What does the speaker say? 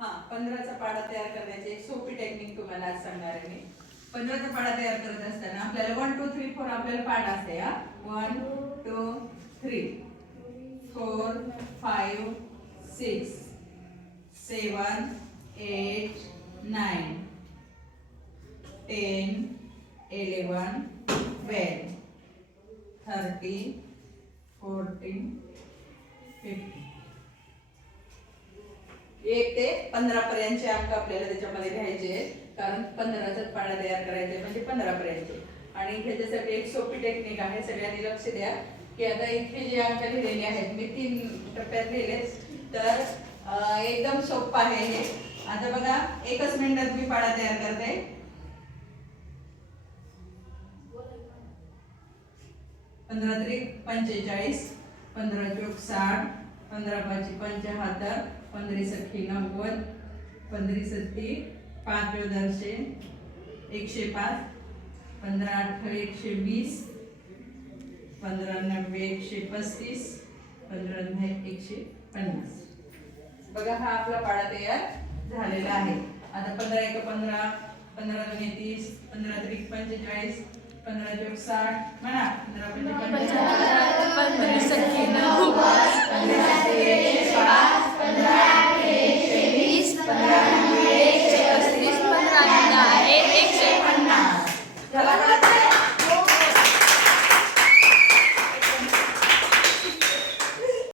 15चा पाढा तयार करण्याची एक सोपी टेक्निक तुम्हाला आज सांगणार आहे मी. 15चा पाढा तयार करत असताना आपल्याला 1 2 3 4 आपल्याला पाढा असते. 1 2 3 4 5 6 7 8 9 10 11 12 13 14 15 1 ते 15 पर्यंतचे अंक आपल्याला त्याच्यामध्ये घ्यायचे आहेत, कारण 15चा पाढा तयार करायचे म्हणजे 15 पर्यंतचे. आणि ह्याच्यासाठी एक सोपी टेक्निक आहे, सगळ्यांनी लक्ष द्या की आता इथे जे अंक लिहिलेले आहेत मी 3 टप्प्यात लिहिले, तर एकदम सोपं आहे हे. आता बघा, एकच मिनिटात मी पाढा तयार करते. 15 त्रिक 45, 15 चौक 60, 15 पाची 75, 15 सख्खी 90, 15 सत्ती 5 12 105, 15 8 120, 15 90 135, 15 10 150. बघा, हा आपला पाढा तयार झालेला आहे. आता 15 1 15, 15 2 30, 15 त्रिक 45, 15 चौक 60 म्हणा, 15 पंचे 55, 15 सख्खी 90, 15 सत्ती 105, 15